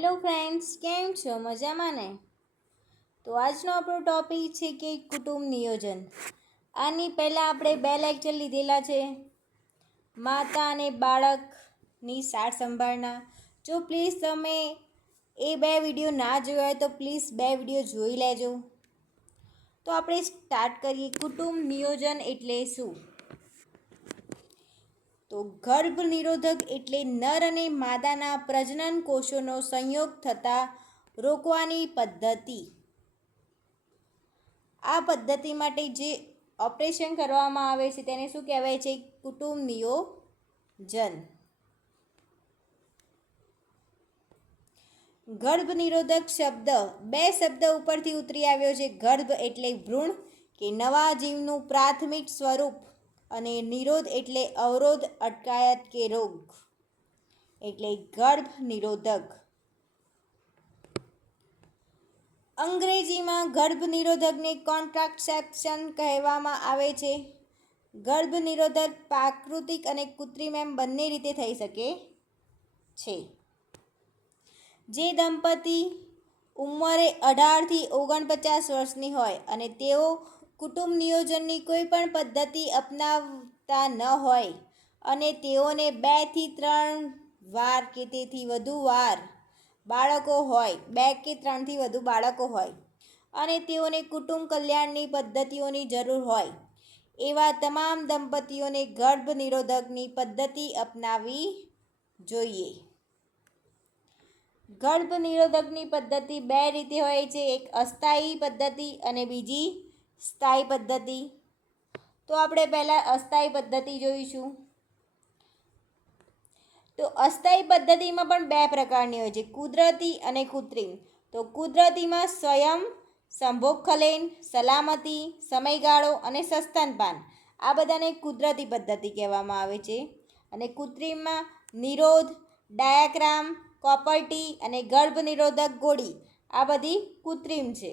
Hello friends, કેમ છો? મજામાં ને? તો આજનો આપણો ટોપિક છે કે કુટુંબ નિયોજન. આની પહેલાં આપણે 2 લેક્ચર લીધેલા છે, માતા અને બાળકની સાર સંભાળના. જો પ્લીઝ તમે એ 2 વિડીયો ના જોયા હોય તો પ્લીઝ 2 વિડીયો જોઈ લેજો. તો આપણે સ્ટાર્ટ કરીએ. કુટુંબ નિયોજન એટલે શું? તો ગર્ભ નિરોધક એટલે નર અને માદાના પ્રજનન કોષોનો સંયોગ થતાં રોકવાની પદ્ધતિ. આ પદ્ધતિ માટે જે ઓપરેશન કરવામાં આવે છે તેને શું કહેવાય છે? કુટુંબ નિયોજન. ગર્ભ નિરોધક શબ્દ 2 શબ્દ ઉપરથી ઉતરી આવ્યો છે. ગર્ભ એટલે ભ્રૂણ કે નવા જીવનું પ્રાથમિક સ્વરૂપ, અને નિરોધ એટલે અવરોધ, અટકાયત કે રોગ, એટલે ગર્ભ નિરોધક. અંગ્રેજીમાં ગર્ભ નિરોધકને કોન્ટ્રાસેપ્શન કહેવામાં આવે છે. ગર્ભ નિરોધક પ્રાકૃતિક અને કૃત્રિમ એમ બંને રીતે થઈ શકે છે. જે દંપતી ઉંમરે 18 થી 49 વર્ષની હોય અને તેઓ કુટુંબ નિયોજનની કોઈ પણ પદ્ધતિ અપનાવતા ન હોય અને તેઓને 2 થી 3 વાર કે તેથી વધુ વાર બાળકો હોય 2 કે 3 થી વધુ બાળકો હોય અને તેઓને કુટુંબ કલ્યાણની પદ્ધતિઓની જરૂર હોય, એવા તમામ દંપતીઓને ગર્ભ નિરોધકની પદ્ધતિ અપનાવવી જોઈએ. ગર્ભ નિરોધકની પદ્ધતિ 2 રીતે હોય છે, એક અસ્થાયી પદ્ધતિ અને બીજી સ્થાયી પદ્ધતિ. તો આપણે પહેલાં અસ્થાયી પદ્ધતિ જોઈશું. તો અસ્થાયી પદ્ધતિમાં પણ 2 પ્રકારની હોય છે, કુદરતી અને કૃત્રિમ. તો કુદરતીમાં સ્વયં, સંભોગખલેન, સલામતી, સમયગાળો અને સસ્તનપાન, આ બધાને કુદરતી પદ્ધતિ કહેવામાં આવે છે. અને કૃત્રિમમાં નિરોધ, ડાયાફ્રામ, કોપરટી અને ગર્ભ નિરોધક ગોળી, આ બધી કૃત્રિમ છે.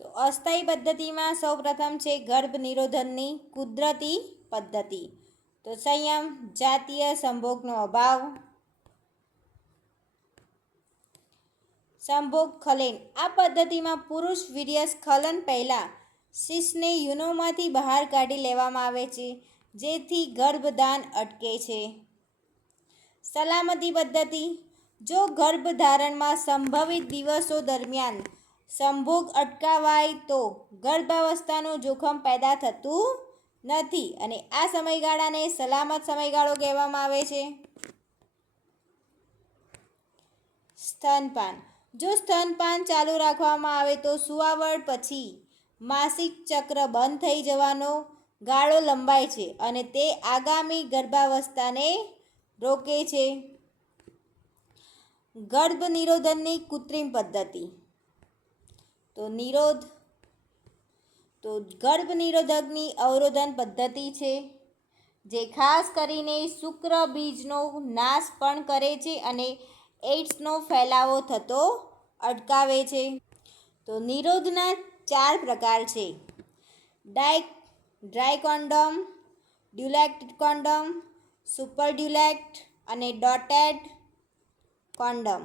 તો અસ્થાયી પદ્ધતિમાં સૌપ્રથમ છે ગર્ભ નિરોધનની કુદરતી પદ્ધતિ. તો સંયમ, જાતીય સંભોગનો અભાવ, સંભોગખલેન. આ પદ્ધતિમાં પુરુષ વીર્યસ્ખલન પહેલાં શિશુને યુનોમાંથી બહાર કાઢી લેવામાં આવે છે, જેથી ગર્ભધાન અટકે છે. સલામતી પદ્ધતિ. જો ગર્ભધારણમાં સંભવિત દિવસો દરમિયાન સંભોગ અટકાવાય તો ગર્ભાવસ્થાનું જોખમ પેદા થતું નથી અને આ સમયગાળાને સલામત સમયગાળો કહેવામાં આવે છે. સ્તનપાન. જો સ્તનપાન ચાલુ રાખવામાં આવે તો સુવાવડ પછી માસિક ચક્ર બંધ થઈ જવાનો ગાળો લંબાય છે અને તે આગામી ગર્ભાવસ્થાને રોકે છે. ગર્ભ નિરોધનની કૃત્રિમ પદ્ધતિ. તો ગર્ભ નિરોધકની અવરોધન પદ્ધતિ છે, જે ખાસ કરીને શુક્રબીજનો નાશ પણ કરે છે અને એઇડ્સનો ફેલાવો થતો અટકાવે છે. તો નિરોધના 4 પ્રકાર છે, ડ્રાય કોન્ડોમ, ડ્યુલેક્ટ કોન્ડોમ, સુપર ડ્યુલેક્ટ અને ડોટેડ કોન્ડોમ.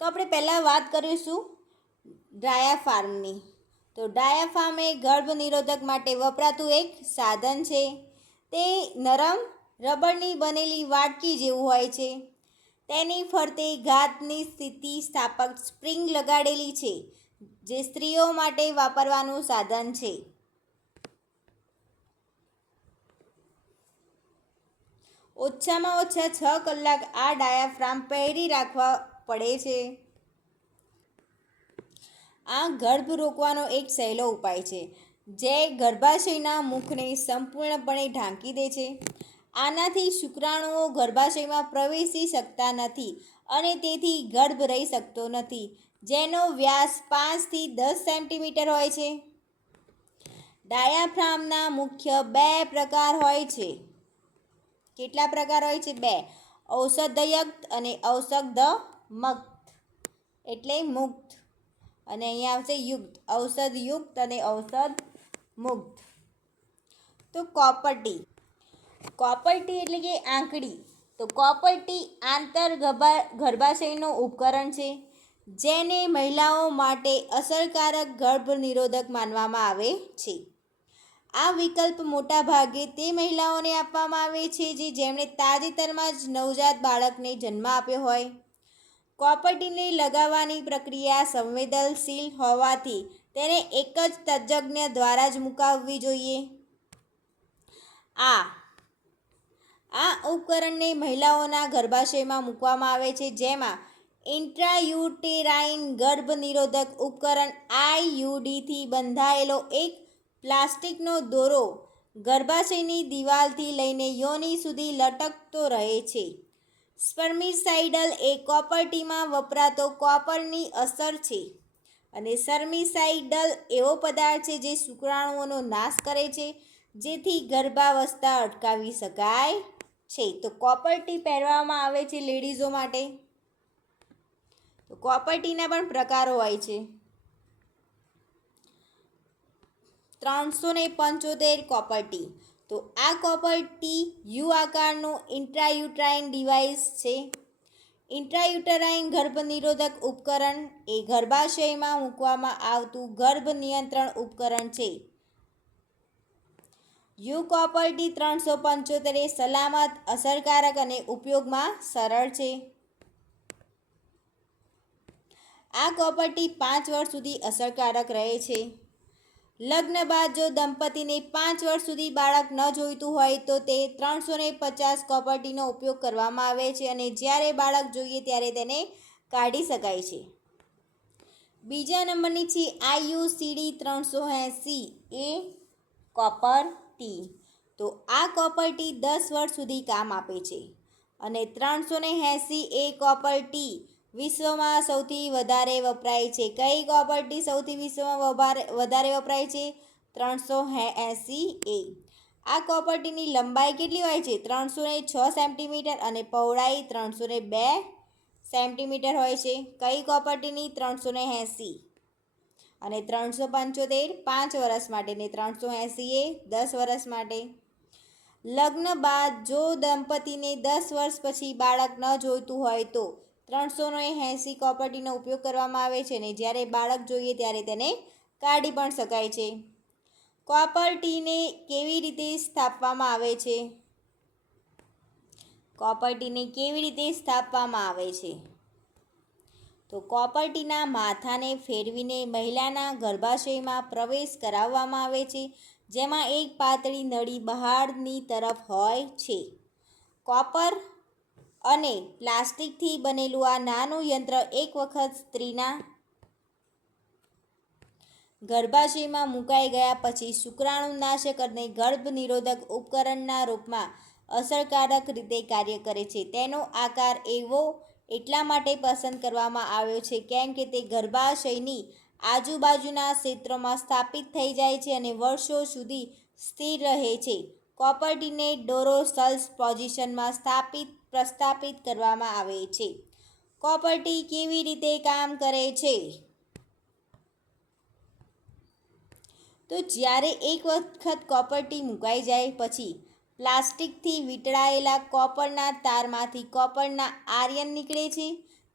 તો આપણે પહેલાં વાત કરીશું ડાયાફ્રામની. તો ડાયાફ્રામ એ ગર્ભ નિરોધક માટે વપરાતું એક સાધન છે. તે નરમ રબરની બનેલી વાટકી જેવું હોય છે. તેની ફરતે ઘાતની સ્થિતિસ્થાપક સ્પ્રિંગ લગાડેલી છે, જે સ્ત્રીઓ માટે વાપરવાનું સાધન છે. ઓછામાં ઓછા 6 કલાક આ ડાયાફ્રામ પહેરી રાખવા પડે છે. આ ગર્ભ રોકવાનો એક સહેલો ઉપાય છે, જે ગર્ભાશયના મુખને સંપૂર્ણપણે ઢાંકી દે છે. આનાથી શુક્રાણુઓ ગર્ભાશયમાં પ્રવેશી શકતા નથી અને તેથી ગર્ભ રહી શકતો નથી, જેનો વ્યાસ 5 થી 10 સેન્ટીમીટર હોય છે. ડાયાફ્રામના મુખ્ય 2 પ્રકાર હોય છે. કેટલા પ્રકાર હોય છે? 2. ઔષધયુક્ત અને ઔષધમુક્ત, એટલે મુક્ત. અને અહીંયા આવશે યુક્ત, ઔષધયુક્ત અને ઔષધમુક્ત. તો કોપરટી એટલે કે આંકડી. તો કોપર ટી ગર્ભાશયનું ઉપકરણ છે જેને મહિલાઓ માટે અસરકારક ગર્ભ નિરોધક માનવામાં આવે છે. આ વિકલ્પ મોટાભાગે તે મહિલાઓને આપવામાં આવે છે જેમણે તાજેતરમાં જ નવજાત બાળકને જન્મ આપ્યો હોય. કોપર ટીને લગાવવાની પ્રક્રિયા સંવેદનશીલ હોવાથી તેને એક જ તજજ્ઞ દ્વારા જ મુકાવવી જોઈએ. આ ઉપકરણને મહિલાઓના ગર્ભાશયમાં મૂકવામાં આવે છે, જેમાં ઇન્ટ્રાયુટેરાઇન ગર્ભ નિરોધક ઉપકરણ IUDથી બંધાયેલો એક પ્લાસ્ટિકનો દોરો ગર્ભાશયની દિવાલથી લઈને યોનિ સુધી લટકતો રહે છે. સ્પર્મિસાઇડલ એ કોપર ટીમાં વપરાતો કોપરની અસર છે અને સ્પર્મિસાઇડલ એવો પદાર્થ છે જે શુક્રાણુઓનો નાશ કરે છે, જેથી ગર્ભાવસ્થા અટકાવી શકાય છે. તો કોપર ટી પહેરવામાં આવે છે લેડીઝો માટે. તો કોપર ટીના પણ પ્રકારો હોય છે. 375 કોપર ટી. તો આ કોપર ટી યુ આકારનું ઇન્ટ્રાયુટ્રાઇન ડિવાઇસ છે. ઇન્ટ્રાયુટરાઇન ગર્ભ નિરોધક ઉપકરણ એ ગર્ભાશયમાં મૂકવામાં આવતું ગર્ભ નિયંત્રણ ઉપકરણ છે. યુ કોપર ટી 375 એ સલામત, અસરકારક અને ઉપયોગમાં સરળ છે. આ કોપર ટી 5 વર્ષ સુધી અસરકારક રહે છે. લગ્ન બાદ જો દંપતીને 5 વર્ષ સુધી બાળક ન જોઈતું હોય તો તે 350 કોપર ટીનો ઉપયોગ કરવામાં આવે છે અને જ્યારે બાળક જોઈએ ત્યારે તેને કાઢી શકાય છે. બીજા નંબરની છે IUCD 380 એ કોપર ટી. તો આ કોપર ટી 10 વર્ષ સુધી કામ આપે છે અને 380 એ કોપર ટી વિશ્વમાં સૌથી વધારે વપરાય છે. કઈ કોપર ટી સૌથી વિશ્વમાં વધારે વપરાય છે? 380 એ. આ કોપર ટીની લંબાઈ કેટલી હોય છે? 306 સેન્ટીમીટર અને પહોળાઈ 302 સેન્ટીમીટર હોય છે. કઈ કોપર ટીની? 380. અને 375 5 વર્ષ માટે ને 380 એ 10 વર્ષ માટે. લગ્ન બાદ જો દંપતીને 10 વર્ષ પછી બાળક ન જોઈતું હોય તો 380 કોપર ટીનો ઉપયોગ કરવામાં આવે છે અને જ્યારે બાળક જોઈએ ત્યારે તેને કાઢી પણ શકાય છે. કોપર ટીને કેવી રીતે સ્થાપવામાં આવે છે? કોપર ટીને કેવી રીતે સ્થાપવામાં આવે છે? તો કોપર ટીના માથાને ફેરવીને મહિલાના ગર્ભાશયમાં પ્રવેશ કરાવવામાં આવે છે, જેમાં એક પાતળી નળી બહારની તરફ હોય છે. કોપર અને પ્લાસ્ટિકથી બનેલું આ નાનું યંત્ર એક વખત સ્ત્રીના ગર્ભાશયમાં મુકાઈ ગયા પછી શુક્રાણુનાશક અને ગર્ભ નિરોધક ઉપકરણના રૂપમાં અસરકારક રીતે કાર્ય કરે છે. તેનો આકાર એટલા માટે પસંદ કરવામાં આવ્યો છે કેમ કે તે ગર્ભાશયની આજુબાજુના ક્ષેત્રોમાં સ્થાપિત થઈ જાય છે અને વર્ષો સુધી સ્થિર રહે છે. કોપર ટીને ડોરોસલ્સ પોઝિશનમાં પ્રસ્થાપિત કરવામાં આવે છે. કોપર ટી કેવી રીતે કામ કરે છે? તો જ્યારે એક વખત કોપર ટી મુકાઈ જાય પછી પ્લાસ્ટિકથી વીંટળાયેલા કોપરના તારમાંથી કોપરના આયર્ન નીકળે છે,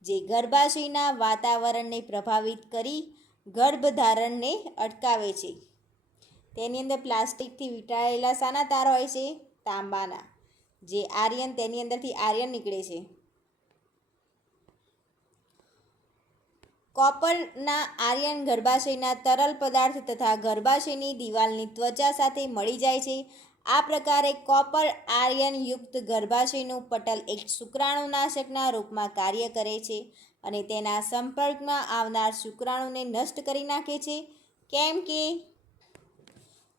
જે ગર્ભાશયના વાતાવરણને પ્રભાવિત કરી ગર્ભધારણને અટકાવે છે. તેની અંદર પ્લાસ્ટિકથી વીંટળાયેલા શાના તાર હોય છે? તાંબાના. જે આયર્ન તેની અંદરથી આયર્ન નીકળે છે. કોપરના આયર્ન ગર્ભાશયના તરલ પદાર્થ તથા ગર્ભાશયની દિવાલની ત્વચા સાથે મળી જાય છે. આ પ્રકારે કોપર આયર્નયુક્ત ગર્ભાશયનું પટલ એક શુક્રાણુનાશકના રૂપમાં કાર્ય કરે છે અને તેના સંપર્કમાં આવનાર શુક્રાણુને નષ્ટ કરી નાખે છે. કેમ કે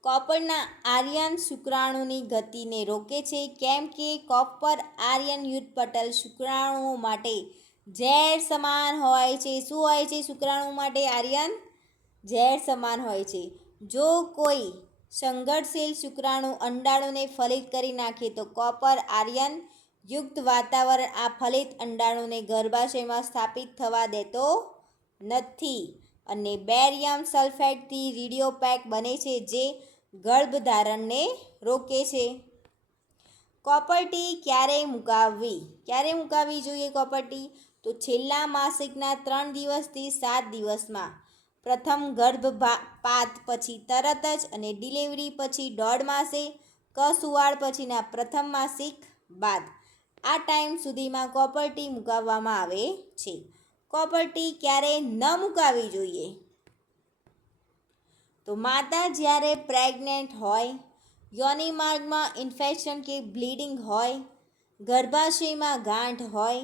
કોપરના આયર્ન શુક્રાણુની ગતિને રોકે છે. કેમ કે કોપર આયર્નયુક્ત પટલ શુક્રાણુઓ માટે ઝેર સમાન હોય છે. શું હોય છે? શુક્રાણુ માટે આયર્ન ઝેર સમાન હોય છે. જો કોઈ સંઘર્ષશીલ શુક્રાણુ અંડાણુને ફલિત કરી નાખે તો કોપર આયર્ન યુક્ત વાતાવરણ આ ફલિત અંડાણુને ગર્ભાશયમાં સ્થાપિત થવા દેતો નથી અને બેરિયમ સલ્ફેટથી રેડિયોપેક બને છે, જે ગર્ભધારણને રોકે છે. કોપરટી ક્યારે મૂકાવવી જોઈએ કોપરટી? તો છેલ્લા માસિકના 3 દિવસથી 7 દિવસમાં, પ્રથમ ગર્ભપાત પછી તરત જ અને ડિલિવરી પછી 1.5 માસે, કસુવાડ પછીના પ્રથમ માસિક બાદ આ ટાઈમ સુધીમાં કોપરટી મૂકાવવામાં આવે છે. કોપરટી ક્યારે ન મૂકાવવી જોઈએ? તો માતા જ્યારે પ્રેગ્નેન્ટ હોય, યોનિ માર્ગમાં ઇન્ફેક્શન કે બ્લીડિંગ હોય, ગર્ભાશયમાં ગાંઠ હોય,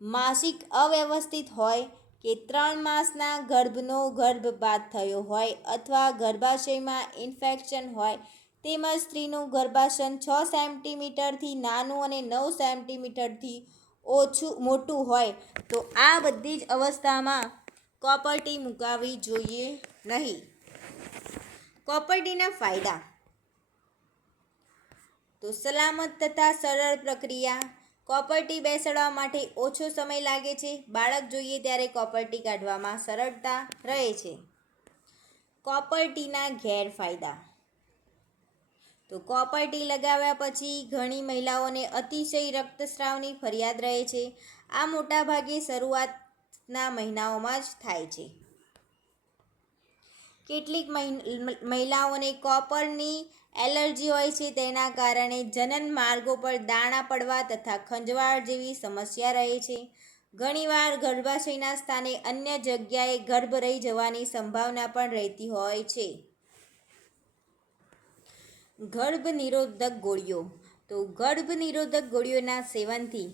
માસિક અવ્યવસ્થિત હોય કે 3 માસના ગર્ભનો ગર્ભપાત થયો હોય અથવા ગર્ભાશયમાં ઇન્ફેક્શન હોય તેમજ સ્ત્રીનું ગર્ભાશય 6 સેન્ટીમીટરથી નાનું અને 9 સેન્ટીમીટરથી મોટું હોય તો આ બધી જ અવસ્થામાં કોપરટી મૂકાવવી જોઈએ નહીં. કોપરટીના ફાયદા. તો સલામત તથા સરળ પ્રક્રિયા. કોપરટી બેસાડવા માટે ઓછો સમય લાગે છે. બાળક જોઈએ ત્યારે કોપરટી કાઢવામાં સરળતા રહે છે. કોપરટીના ગેરફાયદા. તો કોપરટી લગાવ્યા પછી ઘણી મહિલાઓને અતિશય રક્તસ્રાવની ફરિયાદ રહે છે. આ મોટાભાગે શરૂઆતના મહિનાઓમાં જ થાય છે. કેટલીક મહિલાઓને કોપરની એલર્જી હોય છે. તેના કારણે જનન માર્ગો પર દાણા પડવા તથા ખંજવાળ જેવી સમસ્યા રહે છે. ઘણીવાર ગર્ભાશયના સ્થાને અન્ય જગ્યાએ ગર્ભ રહી જવાની સંભાવના પણ રહેતી હોય છે. ગર્ભનિરોધક ગોળીઓ. તો ગર્ભનિરોધક ગોળીઓના સેવનથી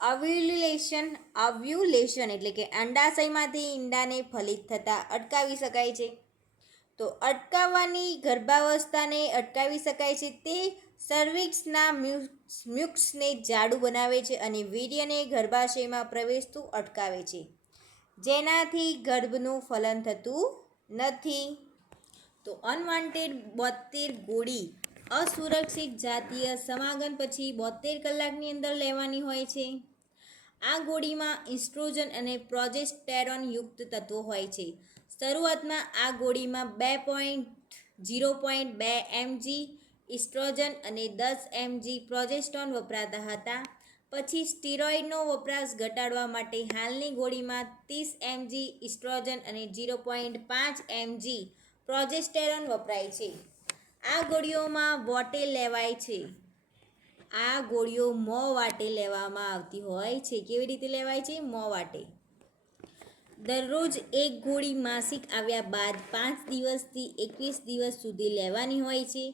ઓવ્યુલેશન એટલે કે અંડાશયમાંથી ઈંડાને ફલિત થતાં અટકાવી શકાય છે. તો અટકાવવાની ગર્ભાવસ્થાને અટકાવી શકાય છે. તે સર્વિક્સના મ્યુકસને જાડું બનાવે છે અને વીર્યને ગર્ભાશયમાં પ્રવેશતું અટકાવે છે, જેનાથી ગર્ભનું ફલન થતું નથી. તો અનવાન્ટેડ 72 ગોળી અસુરક્ષિત જાતીય સમાગમ પછી 72 કલાકની અંદર લેવાની હોય છે. આ ગોળીમાં ઇસ્ટ્રોજન અને પ્રોજેસ્ટેરોન યુક્ત તત્વો હોય છે. શરૂઆતમાં આ ગોળીમાં 0.2 mg ઇસ્ટ્રોજન અને 10 mg પ્રોજેસ્ટેરોન વપરાતા હતા. પછી સ્ટીરોઇડનો વપરાશ ઘટાડવા માટે હાલની ગોળીમાં 30 mg ઇસ્ટ્રોજન અને 0.5 mg પ્રોજેસ્ટેરોન વપરાય છે. આ ગોળીઓમાં વોટે લેવાય છે. આ ગોળીઓ મોં વાટે લેવામાં આવતી હોય છે. કેવી રીતે લેવાય છે? મોં વાટે. દરરોજ એક ગોળી માસિક આવ્યા બાદ 5 દિવસથી 21 દિવસ સુધી લેવાની હોય છે.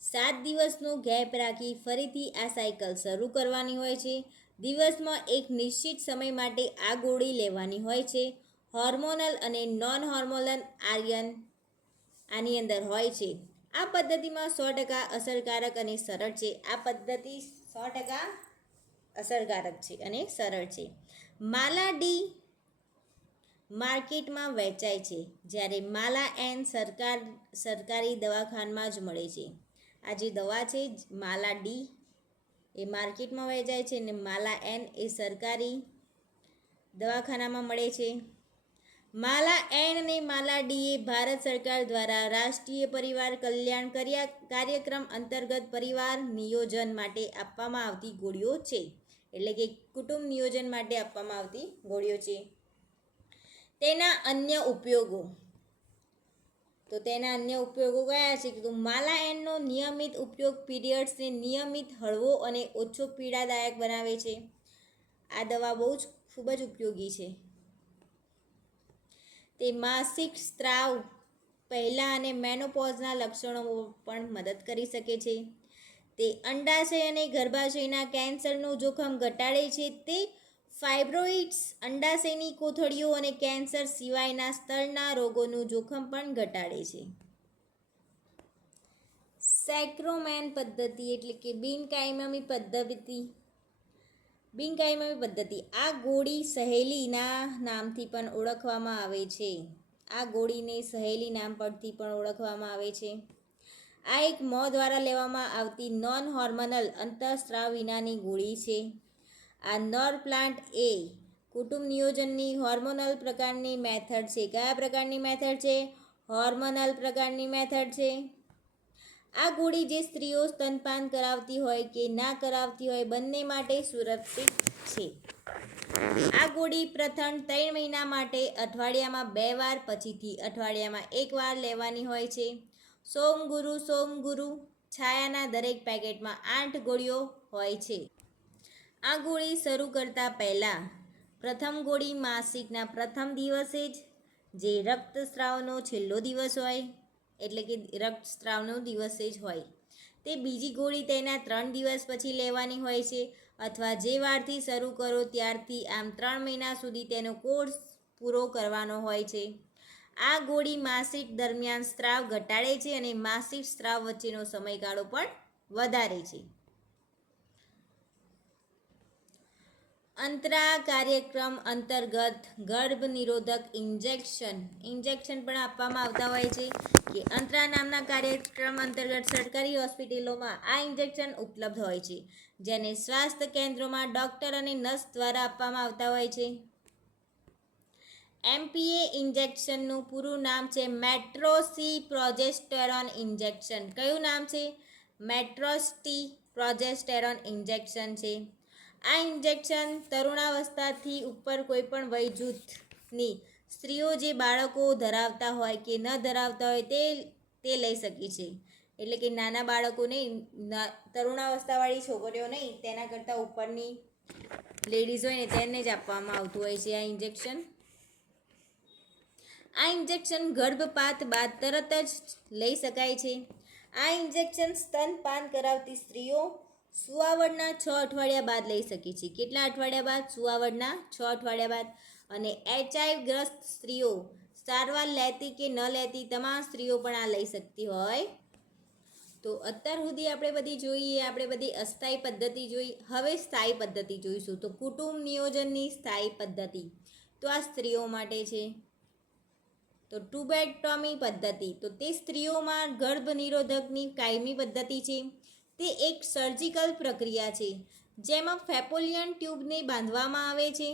7 દિવસનો ગેપ રાખી ફરીથી આ સાયકલ શરૂ કરવાની હોય છે. દિવસમાં એક નિશ્ચિત સમય માટે આ ગોળી લેવાની હોય છે. હોર્મોનલ અને નોન હોર્મોનલ આયર્ન આની અંદર હોય છે. આ પદ્ધતિમાં 100% અસરકારક અને સરળ છે. આ પદ્ધતિ 100% અસરકારક છે અને સરળ છે. માલા ડી માર્કેટમાં વેચાય છે, જ્યારે માલા એન સરકારી દવાખાનામાં જ મળે છે. આ જે દવા છે માલા ડી એ માર્કેટમાં વેચાય છે અને માલા એન એ સરકારી દવાખાનામાં મળે છે. માલા એન અને માલા ડી એ ભારત સરકાર દ્વારા રાષ્ટ્રીય પરિવાર કલ્યાણ કાર્યક્રમ અંતર્ગત પરિવાર નિયોજન માટે આપવામાં આવતી ગોળીઓ છે. એટલે કે કુટુંબ નિયોજન માટે આપવામાં આવતી ગોળીઓ છે. તેના અન્ય ઉપયોગો. તો તેના અન્ય ઉપયોગો કયા છે? તો માલા એનનો નિયમિત ઉપયોગ પીરિયડ્સને નિયમિત, હળવો અને ઓછો પીડાદાયક બનાવે છે. આ દવા ખૂબ જ ઉપયોગી છે. તે માસિક સ્ત્રાવ પહેલાં અને મેનોપોઝના લક્ષણો પણ મદદ કરી શકે છે. તે અંડાશય અને ગર્ભાશયના કેન્સરનું જોખમ ઘટાડે છે. તે ફાઇબ્રોઇડ્સ, અંડાશયની કોથળીઓ અને કેન્સર સિવાયના સ્તરના રોગોનું જોખમ પણ ઘટાડે છે. સેક્રોમેન પદ્ધતિ એટલે કે બિનકાયમી પદ્ધતિ. આ ગોળી સહેલીના નામથી પણ ઓળખવામાં આવે છે. આ ગોળીને સહેલી નામ પરથી પણ ઓળખવામાં આવે છે. આ એક મોં દ્વારા લેવામાં આવતી નોન હોર્મોનલ અંતઃસ્ત્રાવ વિનાની ગોળી છે. આ નોરપ્લાન્ટ એ કુટુંબ નિયોજનની હોર્મોનલ પ્રકારની મેથડ છે. કયા પ્રકારની મેથડ છે? હોર્મોનલ પ્રકારની મેથડ છે. આ ગોળી જે સ્ત્રીઓ સ્તનપાન કરાવતી હોય કે ના કરાવતી હોય બંને માટે સુરક્ષિત છે. આ ગોળી પ્રથમ 3 મહિના માટે અઠવાડિયામાં 2 વાર પછીથી અઠવાડિયામાં 1 વાર લેવાની હોય છે. સોમગુરુ છાયાના દરેક પેકેટમાં 8 ગોળીઓ હોય છે. આ ગોળી શરૂ કરતા પહેલાં પ્રથમ ગોળી માસિકના પ્રથમ દિવસે જ, જે રક્તસ્રાવનો છેલ્લો દિવસ હોય, એટલે કે રક્તસ્રાવનો દિવસે જ હોય, તે બીજી ગોળી તેના 3 દિવસ પછી લેવાની હોય છે, અથવા જે વારથી શરૂ કરો ત્યારથી આમ 3 મહિના સુધી તેનો કોર્સ પૂરો કરવાનો હોય છે. આ ગોળી માસિક દરમિયાન સ્ત્રાવ ઘટાડે છે અને માસિક સ્ત્રાવ વચ્ચેનો સમયગાળો પણ વધારે છે. અંતરા કાર્યક્રમ અંતર્ગત ગર્ભ નિરોધક ઇન્જેક્શન પણ આપવામાં આવતા હોય છે. કે અંતરા નામના કાર્યક્રમ અંતર્ગત સરકારી હોસ્પિટલોમાં આ ઇન્જેક્શન ઉપલબ્ધ હોય છે, જેને સ્વાસ્થ્ય કેન્દ્રોમાં ડૉક્ટર અને નર્સ દ્વારા આપવામાં આવતા હોય છે. MPA ઇન્જેક્શનનું પૂરું નામ છે મેટ્રોસી પ્રોજેસ્ટેરોન ઇન્જેક્શન. કયું નામ છે? મેટ્રોસી પ્રોજેસ્ટેરોન ઇન્જેક્શન છે. આ ઇન્જેક્શન તરુણાવસ્થાથી ઉપર કોઈપણ વય જૂથની સ્ત્રીઓ જે બાળકો ધરાવતા હોય કે ન ધરાવતા હોય તે લઈ શકે છે. એટલે કે નાના બાળકો નહીં, તરુણાવસ્થાવાળી છોકરીઓ નહીં, તેના કરતાં ઉપરની લેડીઝ હોય ને તેને જ આપવામાં આવતું હોય છે આ ઇન્જેક્શન. આ ઇન્જેક્શન ગર્ભપાત બાદ તરત જ લઈ શકાય છે. આ ઇન્જેક્શન સ્તનપાન કરાવતી સ્ત્રીઓ સુવાવડના 6 અઠવાડિયા બાદ લઈ શકે છે. કેટલા અઠવાડિયા બાદ? સુવાવડના 6 અઠવાડિયા બાદ. અને HIV ગ્રસ્ત સ્ત્રીઓ, સારવાર લેતી કે ન લેતી તમામ સ્ત્રીઓ પણ આ લઈ શકતી હોય. તો અત્યાર સુધી આપણે બધી અસ્થાયી પદ્ધતિ જોઈ. હવે સ્થાયી પદ્ધતિ જોઈશું. તો કુટુંબ નિયોજનની સ્થાયી પદ્ધતિ, તો આ સ્ત્રીઓ માટે છે. તો ટ્યુબેક્ટોમી પદ્ધતિ, તો તે સ્ત્રીઓમાં ગર્ભ નિરોધકની કાયમી પદ્ધતિ છે. તે એક સર્જિકલ પ્રક્રિયા છે જેમાં ફેલોપિયન ટ્યુબને બાંધવામાં આવે છે,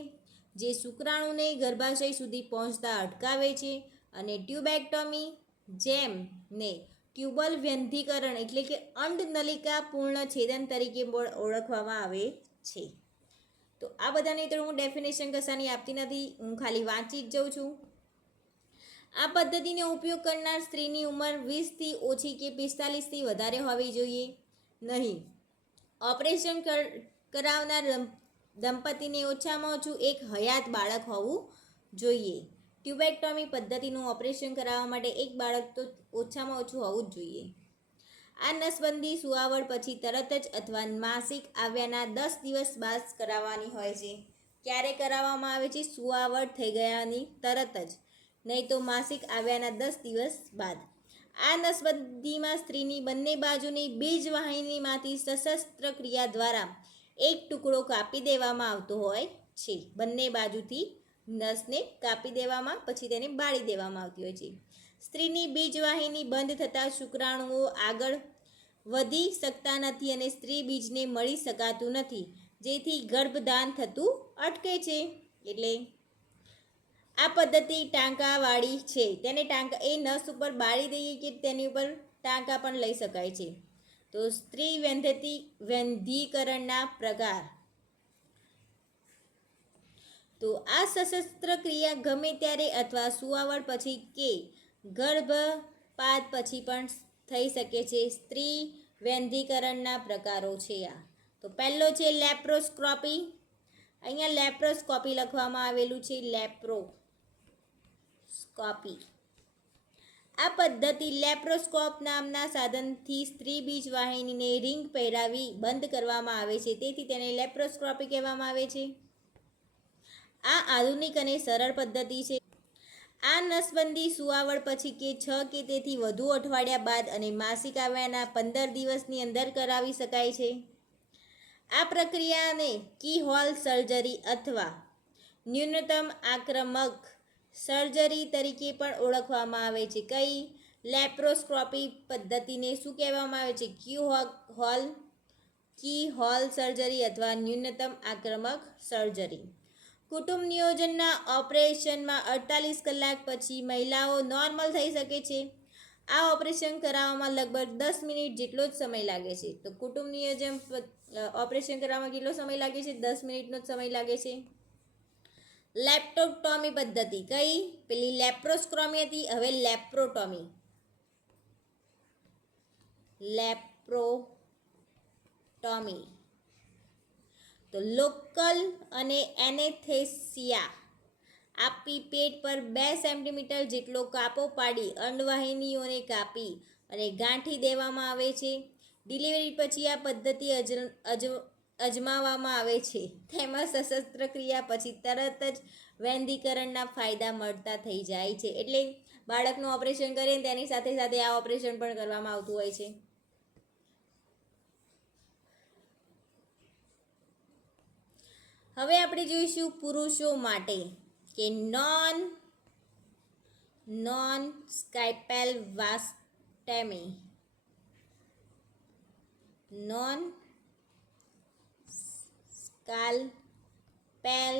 જે શુક્રાણુને ગર્ભાશય સુધી પહોંચતા અટકાવે છે. અને ટ્યુબેક્ટોમી જેમને ટ્યુબલ વ્યંધીકરણ એટલે કે અંડનલિકા પૂર્ણ છેદન તરીકે પણ ઓળખવામાં આવે છે. તો આ બધાની તો હું ડેફિનેશન કશાની આપતી નથી, હું ખાલી વાંચી જ જાઉં છું. આ પદ્ધતિનો ઉપયોગ કરનાર સ્ત્રીની ઉંમર 20થી ઓછી કે 45થી વધારે હોવી જોઈએ નહીં. ઓપરેશન કરાવનાર દંપતીને ઓછામાં ઓછું એક હયાત બાળક હોવું જોઈએ. ટ્યુબેક્ટોમી પદ્ધતિનું ઓપરેશન કરાવવા માટે એક બાળક તો ઓછામાં ઓછું હોવું જ જોઈએ. આ નસબંધી સુવાવડ પછી તરત જ અથવા માસિક આવ્યાના 10 દિવસ બાદ કરાવવાની હોય છે. ક્યારે કરાવવામાં આવે છે? સુવાવડ થઈ ગયાની તરત જ, નહીં તો માસિક આવ્યાના 10 દિવસ બાદ. આ નસબંધીમાં સ્ત્રીની બંને બાજુની બીજવાહિનીમાંથી સશસ્ત્ર ક્રિયા દ્વારા એક ટુકડો કાપી દેવામાં આવતો હોય છે. બંને બાજુથી નસને કાપી દેવામાં, પછી તેને બાળી દેવામાં આવતી હોય છે. સ્ત્રીની બીજવાહિની બંધ થતાં શુક્રાણુઓ આગળ વધી શકતા નથી અને સ્ત્રી બીજને મળી શકાતું નથી, જેથી ગર્ભધાન થતું અટકે છે. એટલે આ પદ્ધતિ ટાંકાવાળી છે. તેને એ નસ ઉપર બાળી દઈએ કે તેની ઉપર ટાંકા પણ લઈ શકાય છે. તો સ્ત્રી વ્યંધીકરણના પ્રકાર. તો આ સશસ્ત્ર ક્રિયા ગમે ત્યારે અથવા સુવાવડ પછી કે ગર્ભપાત પછી પણ થઈ શકે છે. સ્ત્રી વ્યંધીકરણના પ્રકારો છે આ. તો પહેલો છે લેપ્રોસ્કોપી. અહીંયા લેપ્રોસ્કોપી લખવામાં આવેલું છે, લેપ્રોસ્કોપી. આ પદ્ધતિ લેપ્રોસ્કોપ નામના સાધનથી સ્ત્રી બીજવાહિનીને રિંગ પહેરાવી બંધ કરવામાં આવે છે, તેથી તેને લેપ્રોસ્કોપી કહેવામાં આવે છે. આ આધુનિક અને સરળ પદ્ધતિ છે. આ નસબંધી સુવાવડ પછી કે 6 કે તેથી વધુ અઠવાડિયા બાદ અને માસિક આવ્યાના 15 દિવસની અંદર કરાવી શકાય છે. આ પ્રક્રિયાને કીહોલ સર્જરી અથવા ન્યૂનતમ આક્રમક સર્જરી તરીકે પણ ઓળખવામાં આવે છે. કઈ લેપ્રોસ્કોપી પદ્ધતિને શું કહેવામાં આવે છે? કીહોલ સર્જરી અથવા ન્યૂનતમ આક્રમક સર્જરી. કુટુંબ નિયોજનના ઓપરેશનમાં 48 કલાક પછી મહિલાઓ નોર્મલ થઈ શકે છે. આ ઓપરેશન કરાવવામાં લગભગ 10 મિનિટ જેટલો જ સમય લાગે છે. તો કુટુંબ નિયોજન ઓપરેશન કરવામાં કેટલો સમય લાગે છે? 10 મિનિટનો જ સમય લાગે છે. લેપ્રોટોમી પદ્ધતિ કઈ? પેલી લેપ્રોસ્કોમી હતી, હવે લેપ્રોટોમી. લેપ્રોટોમી તો લોકલ અને એનેસ્થેસિયા આપી પેટ પર 2 સેન્ટીમીટર જેટલો કાપો પાડી અંડવાહિનીઓને કાપી અને ગાંઠી દેવામાં આવે છે. ડિલિવરી પછી આ પદ્ધતિ અજમાવવામાં આવે છે. તેમાં શસ્ત્રક્રિયા પછી તરત જ વૈંધીકરણના ફાયદા મળતા થઈ જાય છે. એટલે બાળકનું ઓપરેશન કરે તેની સાથે સાથે આ ઓપરેશન પણ કરવામાં આવતું હોય છે. હવે આપણે જોઈશું પુરુષો માટે કે નોન સ્કાલ્પેલ વાસ્ટેમી. નોન સ્કાલ્પેલ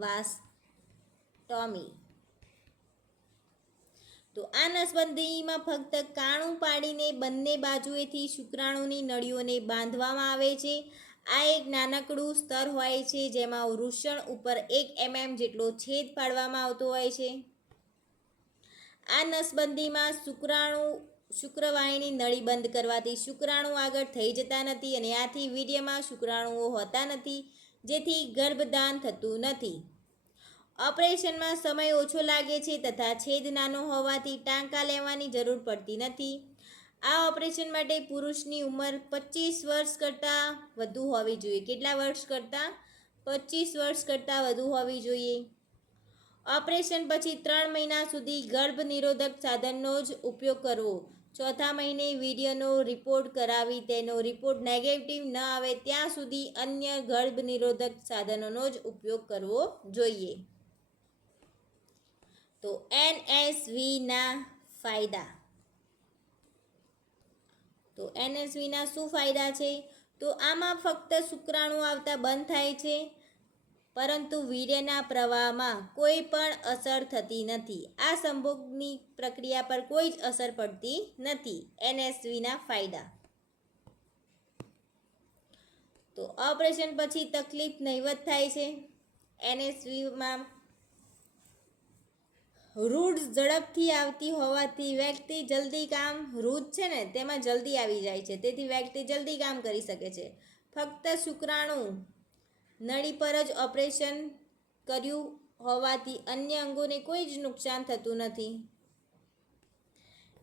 વાસ્ટોમી તો આ નસબંધીમાં ફક્ત કાણું પાડીને બંને બાજુએથી શુક્રાણુની નળીઓને બાંધવામાં આવે છે. આ એક નાનકડું સ્તર હોય છે જેમાં વૃષણ ઉપર 1 mm જેટલો છેદ પાડવામાં આવતો હોય છે. આ નસબંધીમાં શુક્રવાહિની નળી બંધ કરવાથી શુક્રાણુ આગળ થઈ જતા નથી અને આથી વીર્યમાં શુક્રાણુઓ હોતા નથી, જેથી ગર્ભદાન થતું નથી. ઓપરેશનમાં સમય ઓછો લાગે છે તથા છેદ નાનો હોવાથી ટાંકા લેવાની જરૂર પડતી નથી. આ ઓપરેશન માટે પુરુષની ઉંમર 25 વર્ષ કરતાં વધુ હોવી જોઈએ. કેટલા વર્ષ કરતાં? 25 વર્ષ કરતાં વધુ હોવી જોઈએ. ઓપરેશન પછી 3 મહિના સુધી ગર્ભ નિરોધક સાધનનો જ ઉપયોગ કરવો. ચોથા મહિને વીર્યનો રિપોર્ટ કરાવી તેનો રિપોર્ટ નેગેટિવ ન આવે ત્યાં સુધી અન્ય ગર્ભ નિરોધક સાધનોનો જ ઉપયોગ કરવો જોઈએ. તો એનએસવીના ફાયદા. તો એનએસવીના શું ફાયદા છે? તો આમાં ફક્ત શુક્રાણુ આવતા બંધ થાય છે, પરંતુ વીર્યના પ્રવાહમાં કોઈ પણ અસર થતી નથી. આ સંભોગની પ્રક્રિયા પર કોઈ જ અસર પડતી નથી. એનએસવીના ફાયદા. તો ઓપરેશન પછી તકલીફ નહીવત થાય છે. એનએસવીમાં રૂઢ ઝડપથી આવતી હોવાથી વ્યક્તિ જલ્દી કામ રૂઢ છે ને તેમાં જલ્દી આવી જાય છે, તેથી વ્યક્તિ જલ્દી કામ કરી શકે છે. ફક્ત શુક્રાણુ નળી પર જ ઓપરેશન કર્યું હોવાથી અન્ય અંગોને કોઈ જ નુકસાન થતું નથી.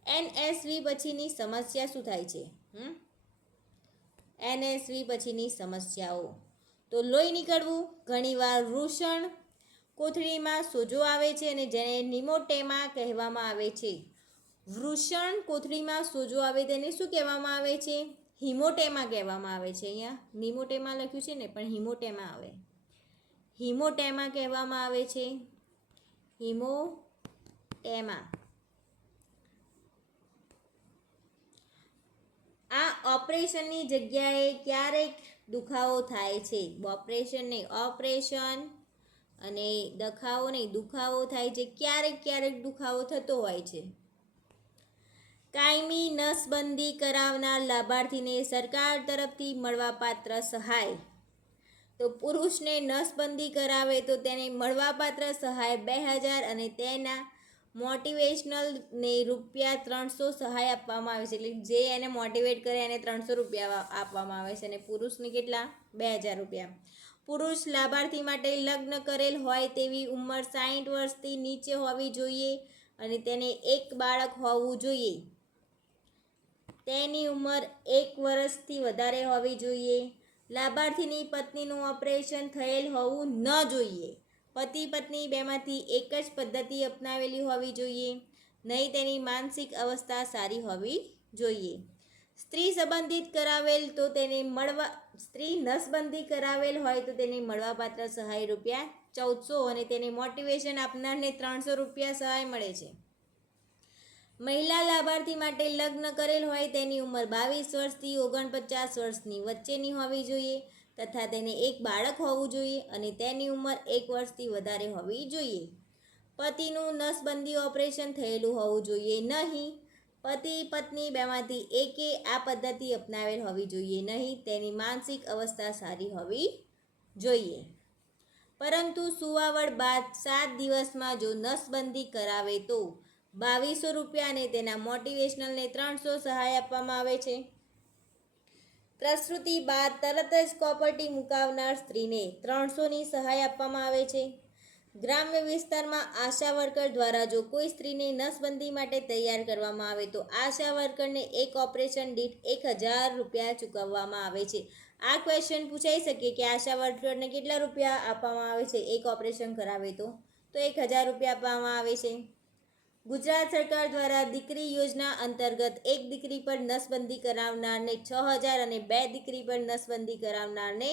એનએસવી પછીની સમસ્યા શું થાય છે? એનએસવી પછીની સમસ્યાઓ તો લોહી નીકળવું, ઘણીવાર વૃષણ કોથળીમાં સોજો આવે છે અને જેને નિમોટેમા કહેવામાં આવે છે. વૃષણ કોથળીમાં સોજો આવે તેને શું કહેવામાં આવે છે? હિમોટેમા કહેવામાં આવે છે. અહીંયા નિમોટેમા લખ્યું છે ને પણ હિમોટેમા આવે. હિમોટેમા કહેવામાં આવે છે. હિમોટેમા. આ ઓપરેશનની જગ્યાએ ક્યારેક દુખાવો થાય છે. ઓપરેશન નહીં, ઓપરેશન અને દુખાવો નહીં, દુખાવો થાય છે. ક્યારેક દુખાવો થતો હોય છે. કાયમી નસબંધી કરાવનાર લાભાર્થીને સરકાર તરફથી મળવાપાત્ર સહાય. તો પુરુષને નસબંધી કરાવે તો તેને મળવાપાત્ર સહાય 2000 અને તેના મોટિવેશનલ ને ₹300 સહાય આપવામાં આવે છે. એટલે જે એને મોટિવેટ કરે એને ₹300 આપવામાં આવે છે અને પુરુષને કેટલા? 2000 રૂપિયા. પુરુષ લાભાર્થી માટે લગ્ન કરેલ હોય તેવી ઉંમર 60 વર્ષથી નીચે હોવી જોઈએ અને તેને એક બાળક હોવું જોઈએ. તેની ઉંમર 1 વર્ષથી વધારે હોવી જોઈએ. લાભાર્થીની પત્નીનું ઓપરેશન થયેલ હોવું ન જોઈએ. પતિ પત્ની બેમાંથી એક જ પદ્ધતિ અપનાવેલી હોવી જોઈએ. નહીં તેની માનસિક અવસ્થા સારી હોવી જોઈએ. સ્ત્રી નસબંધી કરાવેલ હોય તો તેને મળવાપાત્ર સહાય ₹1400 અને તેને મોટિવેશન આપનારને ₹300 સહાય મળે છે. મહિલા લાભાર્થી માટે લગ્ન કરેલ હોય તેની ઉંમર 22 વર્ષથી 49 વર્ષની વચ્ચેની હોવી જોઈએ તથા તેને એક બાળક હોવું જોઈએ અને તેની ઉંમર 1 વર્ષથી વધારે હોવી જોઈએ. પતિનું નસબંધી ઓપરેશન થયેલું હોવું જોઈએ નહીં. પતિ પત્ની બેમાંથી એકે આ પદ્ધતિ અપનાવેલ હોવી જોઈએ નહીં. તેની માનસિક અવસ્થા સારી હોવી જોઈએ. પરંતુ સુવાવડ બાદ 7 દિવસમાં જો નસબંધી કરાવે તો 2200 રૂપિયા અને તેના મોટિવેશનલને 300 સહાય આપવામાં આવે છે. પ્રસૂતિ બાદ તરત જ કોપરટી મુકાવનાર સ્ત્રીને 300ની સહાય આપવામાં આવે છે. ગ્રામ્ય વિસ્તારમાં આશા વર્કર દ્વારા જો કોઈ સ્ત્રીને નસબંધી માટે તૈયાર કરવામાં આવે તો આશા વર્કરને એક ઓપરેશન દીઠ 1000 રૂપિયા ચૂકવવામાં આવે છે. આ ક્વેશ્ચન પૂછાઈ શકે કે આશા વર્કરને કેટલા રૂપિયા આપવામાં આવે છે એક ઓપરેશન કરાવે તો 1000 રૂપિયા આપવામાં આવે છે. ગુજરાત સરકાર દ્વારા દીકરી યોજના અંતર્ગત એક દીકરી પર નસબંધી કરાવનારને 6000 અને 2 દીકરી પર નસબંધી કરાવનારને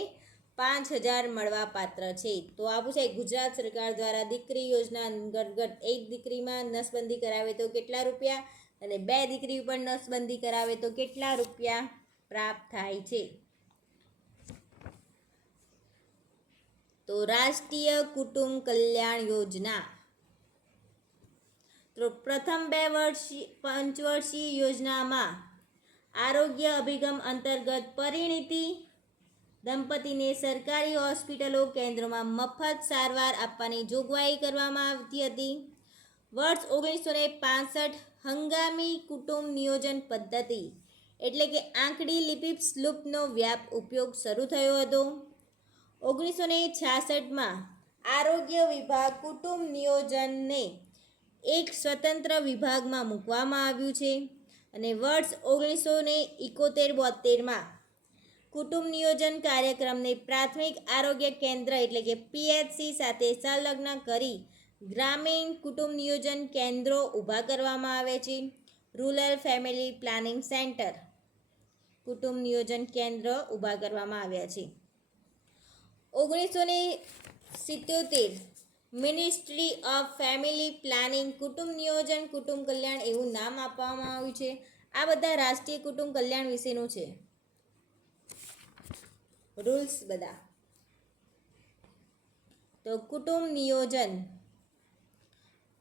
5000 મળવા પાત્ર છે. તો આ પૂછાય ગુજરાત સરકાર દ્વારા દીકરી યોજના અંતર્ગત એક દીકરીમાં નસબંધી કરાવે તો કેટલા રૂપિયા અને 2 દીકરી ઉપર નસબંધી કરાવે તો કેટલા રૂપિયા પ્રાપ્ત થાય છે. તો રાષ્ટ્રીય કુટુંબ કલ્યાણ યોજના તો પ્રથમ 2 પંચવર્ષીય યોજનામાં આરોગ્ય અભિગમ અંતર્ગત પરિણીતિ દંપતીને સરકારી હોસ્પિટલો કેન્દ્રોમાં મફત સારવાર આપવાની જોગવાઈ કરવામાં આવતી હતી. વર્ષ 1965 હંગામી કુટુંબ નિયોજન પદ્ધતિ એટલે કે આંકડી લિપિ સ્લૂપનો વ્યાપ ઉપયોગ શરૂ થયો હતો. 1966માં આરોગ્ય વિભાગ કુટુંબ નિયોજનને એક સ્વતંત્ર વિભાગમાં મૂકવામાં આવ્યું છે અને વર્ષ 1971-72માં કુટુંબ નિયોજન કાર્યક્રમને પ્રાથમિક આરોગ્ય કેન્દ્ર એટલે કે પીએચસી સાથે સંલગ્ન કરી ગ્રામીણ કુટુંબ નિયોજન કેન્દ્રો ઊભા કરવામાં આવે છે. રૂરલ ફેમિલી પ્લાનિંગ સેન્ટર કુટુંબ નિયોજન કેન્દ્ર ઊભા કરવામાં આવ્યા છે. 1977 મિનિસ્ટ્રી ઓફ ફેમિલી પ્લાનિંગ કુટુંબ નિયોજન કુટુંબ કલ્યાણ એવું નામ આપવામાં આવ્યું છે. આ બધા રાષ્ટ્રીય કુટુંબ કલ્યાણ વિશેનું છે રૂલ્સ બધા. તો કુટુંબ નિયોજન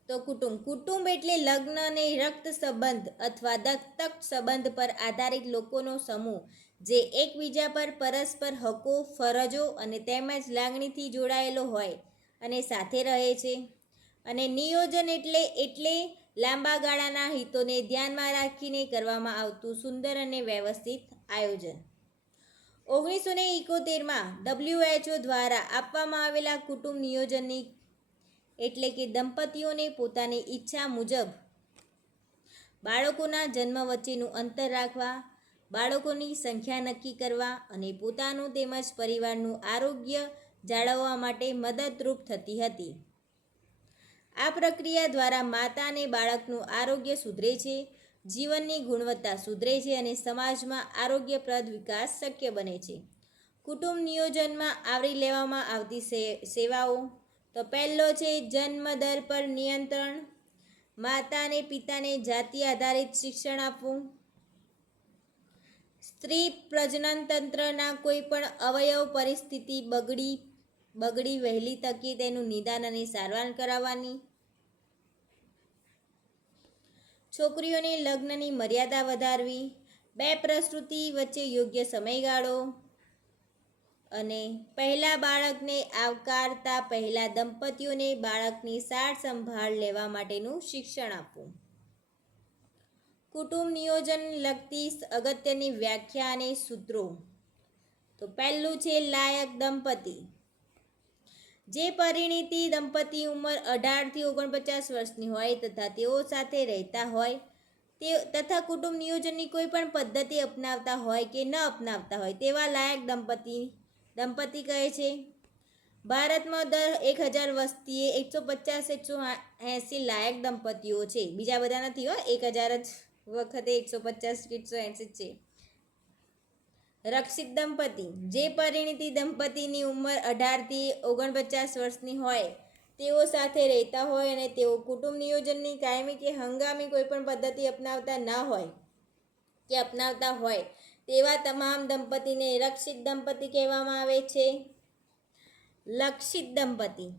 તો કુટુંબ એટલે લગ્ન અને રક્ત સંબંધ અથવા દત્તક સંબંધ પર આધારિત લોકોનો સમૂહ જે એકબીજા પર પરસ્પર હકો ફરજો અને તેમજ લાગણીથી જોડાયેલો હોય અને સાથે રહે છે. અને નિયોજન એટલે લાંબા ગાળાના હિતોને ધ્યાનમાં રાખીને કરવામાં આવતું સુંદર અને વ્યવસ્થિત આયોજન. 1971માં WHO દ્વારા આપવામાં આવેલા કુટુંબ નિયોજનની એટલે કે દંપતીઓને પોતાની ઈચ્છા મુજબ બાળકોના જન્મ વચ્ચેનું અંતર રાખવા, બાળકોની સંખ્યા નક્કી કરવા અને પોતાનું તેમજ પરિવારનું આરોગ્ય જાળવવા માટે મદદરૂપ થતી હતી. આ પ્રક્રિયા દ્વારા માતા અને બાળકનું આરોગ્ય સુધરે છે, જીવનની ગુણવત્તા સુધરે છે અને સમાજમાં આરોગ્યપ્રદ વિકાસ શક્ય બને છે. કુટુંબ નિયોજનમાં આવરી લેવામાં આવતી સેવાઓ તો પહેલો છે જન્મદર પર નિયંત્રણ, માતા અને પિતાને જાતિ આધારિત શિક્ષણ આપવું, સ્ત્રી પ્રજનન તંત્રના કોઈ પણ અવયવ પરિસ્થિતિ બગડી વહેલી તકે તેનું નિદાન અને સારવાર કરાવવાની, છોકરીઓને લગ્નની મર્યાદા વધારવી, 2 પ્રસૂતિ વચ્ચે યોગ્ય સમયગાળો અને પહેલા બાળકને આવકારતા પહેલા દંપતીઓને બાળકની સાર સંભાળ લેવા માટેનું શિક્ષણ આપવું. કુટુંબ નિયોજન લગતી અગત્યની વ્યાખ્યા અને સૂત્રો તો પહેલું છે લાયક દંપતી. જે પરિણીતિ દંપતી ઉંમર 18 થી 49 વર્ષની હોય તથા તેઓ સાથે રહેતા હોય તથા કુટુંબ નિયોજનની કોઈ પણ પદ્ધતિ અપનાવતા હોય કે ન અપનાવતા હોય તેવા લાયક દંપતી કહે છે. ભારતમાં દર 1000 વસ્તીએ 150-180 લાયક દંપતીઓ છે. બીજા બધા નથી હો, 1000 જ વખતે 150-180 છે. રક્ષિત દંપતી જે પરિણીતિ દંપતીની ઉંમર 18 થી 49 વર્ષની હોય તેઓ સાથે રહેતા હોય અને તેઓ કુટુંબ નિયોજનની કાયમી કે હંગામી કોઈ પણ પદ્ધતિ અપનાવતા ન હોય કે અપનાવતા હોય તેવા તમામ દંપતીને રક્ષિત દંપતી કહેવામાં આવે છે. લક્ષિત દંપતી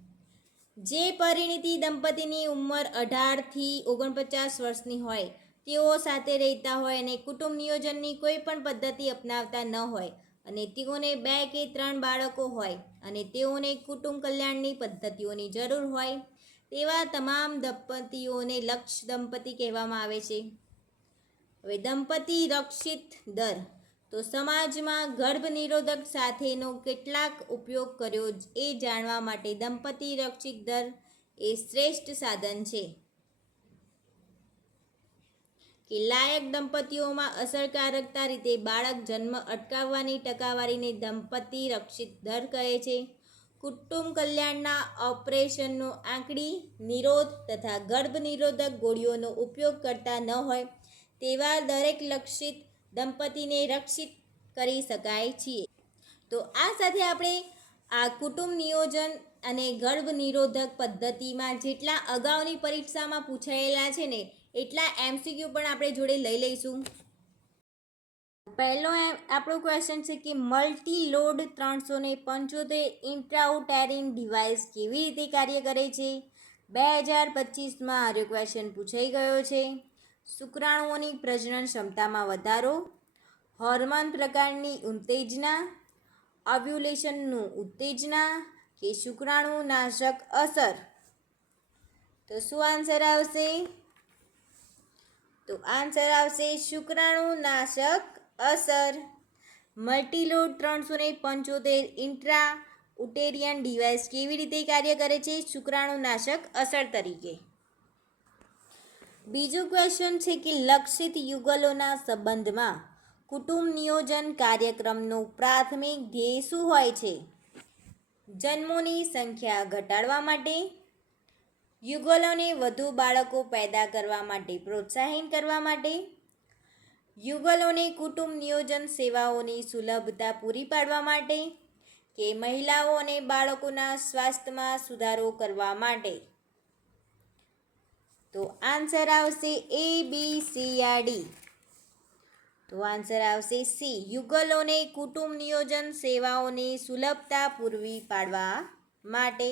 જે પરિણીતિ દંપતીની ઉંમર 18થી 49 વર્ષની હોય, તેઓ સાથે રહેતા હોય અને કુટુંબ નિયોજનની કોઈ પણ પદ્ધતિ અપનાવતા ન હોય અને તેઓને 2 કે 3 બાળકો હોય અને તેઓને કુટુંબ કલ્યાણની પદ્ધતિઓની જરૂર હોય, તેવા તમામ દંપતીઓને લક્ષ દંપતી કહેવામાં આવે છે. હવે દંપતી રક્ષિત દર. તો સમાજમાં ગર્ભ નિરોધક સાથેનો કેટલાક ઉપયોગ કર્યો એ જાણવા માટે દંપતી રક્ષિત દર એ શ્રેષ્ઠ સાધન છે કે લાયક દંપતીઓમાં અસરકારકતા રીતે બાળક જન્મ અટકાવવાની ટકાવારીને દંપતી રક્ષિત દર કહે છે. કુટુંબ કલ્યાણના ઓપરેશનનો આંકડી નિરોધ તથા ગર્ભ નિરોધક ગોળીઓનો ઉપયોગ કરતા ન હોય તેવા દરેક લક્ષિત દંપતીને રક્ષિત કરી શકાય છે. તો આ સાથે આપણે આ કુટુંબ નિયોજન અને ગર્ભ નિરોધક પદ્ધતિમાં જેટલા અગાઉની પરીક્ષામાં પૂછાયેલા છે ને એટલા MCQ પણ આપણે જોડે લઈ લઈશું. પહેલો આપણો ક્વેશ્ચન છે કે મલ્ટી લોડ 375 ઇન્ટ્રાઉટેરિન ડિવાઇસ કેવી રીતે કાર્ય કરે છે. 2025માં આ ક્વેશ્ચન પૂછાઈ ગયો છે. શુક્રાણુઓની પ્રજનન ક્ષમતામાં વધારો, હોર્મોન પ્રકારની ઉત્તેજના, ઓવ્યુલેશનનું ઉત્તેજના કે શુક્રાણુ નાશક અસર. તો શું આન્સર આવશે? તો આન્સર આવશે શુક્રાણુ નાશક અસર. મલ્ટીલોડ 375 ઇન્ટ્રા ઉટેરિયન ડિવાઇસ કેવી રીતે કાર્ય કરે છે? શુક્રાણુ નાશક અસર તરીકે. બીજો ક્વેશ્ચન છે કે લક્ષિત યુગલોના સંબંધમાં કુટુંબ નિયોજન કાર્યક્રમનો પ્રાથમિક ધ્યેય શું હોય છે? જન્મોની સંખ્યા ઘટાડવા માટે, યુગલોને વધુ બાળકો પેદા કરવા માટે પ્રોત્સાહિત કરવા માટે, યુગલોને કુટુંબ નિયોજન સેવાઓની સુલભતા પૂરી પાડવા માટે કે મહિલાઓ અને બાળકોના સ્વાસ્થ્યમાં સુધારો કરવા માટે. તો આન્સર આવશે A, B, C yeah D. તો આન્સર આવશે C, યુગલોને કુટુંબ નિયોજન સેવાઓની સુલભતા પૂરી પાડવા માટે.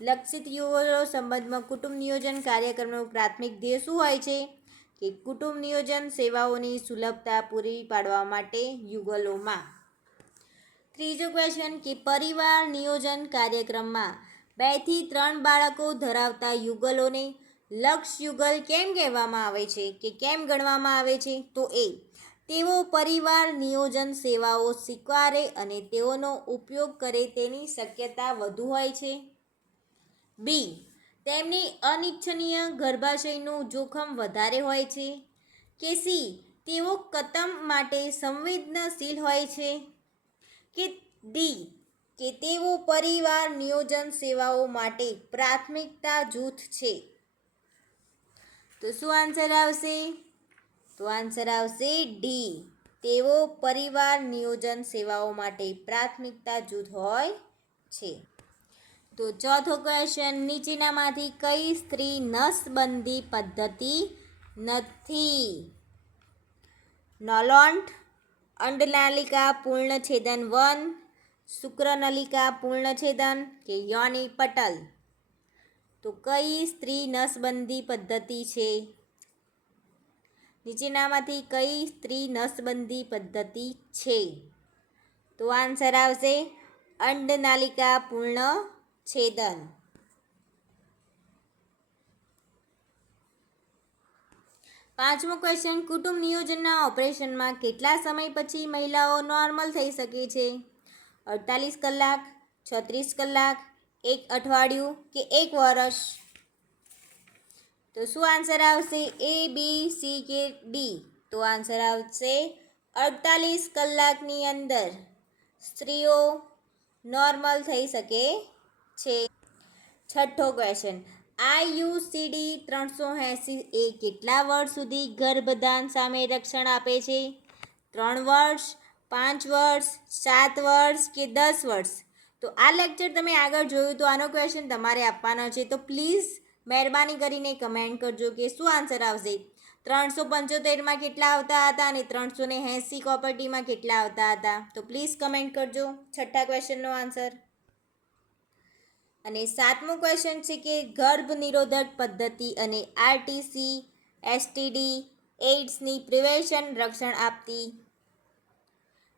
લક્ષિત યુગલો સંબંધમાં કુટુંબ નિયોજન કાર્યક્રમનો પ્રાથમિક ધ્યેય શું હોય છે? કે કુટુંબ નિયોજન સેવાઓની સુલભતા પૂરી પાડવા માટે યુગલોમાં. ત્રીજો ક્વેશ્ચન કે પરિવાર નિયોજન કાર્યક્રમમાં 2 થી 3 બાળકો ધરાવતા યુગલોને લક્ષ યુગલ કેમ કહેવામાં આવે છે કે કેમ ગણવામાં આવે છે? તો તેઓ પરિવાર નિયોજન સેવાઓ સ્વીકારે અને તેઓનો ઉપયોગ કરે તેની શક્યતા વધુ હોય છે. B, તેમની અનિચ્છનીય ગર્ભાશયનું જોખમ વધારે હોય છે. કે C, તેઓ કતમ માટે સંવેદનશીલ હોય છે. કે D, કે તેઓ પરિવાર નિયોજન સેવાઓ માટે પ્રાથમિકતા જૂથ છે. તો શું આન્સર આવશે? તો આન્સર આવશે D, તેઓ પરિવાર નિયોજન સેવાઓ માટે પ્રાથમિકતા જૂથ હોય છે. તો ચોથો ક્વેશ્ચન, નીચેનામાંથી કઈ સ્ત્રી નસબંધી પદ્ધતિ નથી? નોલોન્ટ, અંડનાલિકા પૂર્ણછેદન 1, શુક્રનલિકા પૂર્ણછેદન કે યોનિ પટલ. તો કઈ સ્ત્રી નસબંધી પદ્ધતિ છે? નીચેનામાંથી કઈ સ્ત્રી નસબંધી પદ્ધતિ છે? તો આન્સર આવશે અંડનાલિકા પૂર્ણછેદન. પાંચમો ક્વેશ્ચન, કુટુંબ નિયોજનના ઓપરેશનમાં કેટલા સમય પછી મહિલાઓ નોર્મલ થઈ શકે છે? 48 કલાક, 36 કલાક, 1 અઠવાડિયું કે 1 વર્ષ? તો શું આન્સર આવશે? A, B, C કે D? તો આન્સર આવશે 48 કલાકની અંદર સ્ત્રીઓ નોર્મલ થઈ શકે છે. છઠ્ઠો ક્વેશ્ચન, IUCD 380 એ કેટલા વર્ષ સુધી ગર્ભધાન સામે રક્ષણ આપે છે? 3 વર્ષ, 5 વર્ષ, 7 વર્ષ કે 10 વર્ષ? તો આ લેક્ચર તમે આગળ જોયું તો આનો ક્વેશ્ચન તમારે આપવાનો છે. તો પ્લીઝ મહેરબાની કરીને કમેન્ટ કરજો કે શું આન્સર આવશે. 375માં કેટલા આવતા હતા અને 380 કોપરટીમાં કેટલા આવતા હતા? તો પ્લીઝ કમેન્ટ કરજો છઠ્ઠા ક્વેશ્ચનનો આન્સર. અને 7મો ક્વેશ્ચન છે કે ગર્ભ નિરોધક પદ્ધતિ અને આરટીસી એસટીડી એઇડ્સની પ્રિવેન્શન રક્ષણ આપતી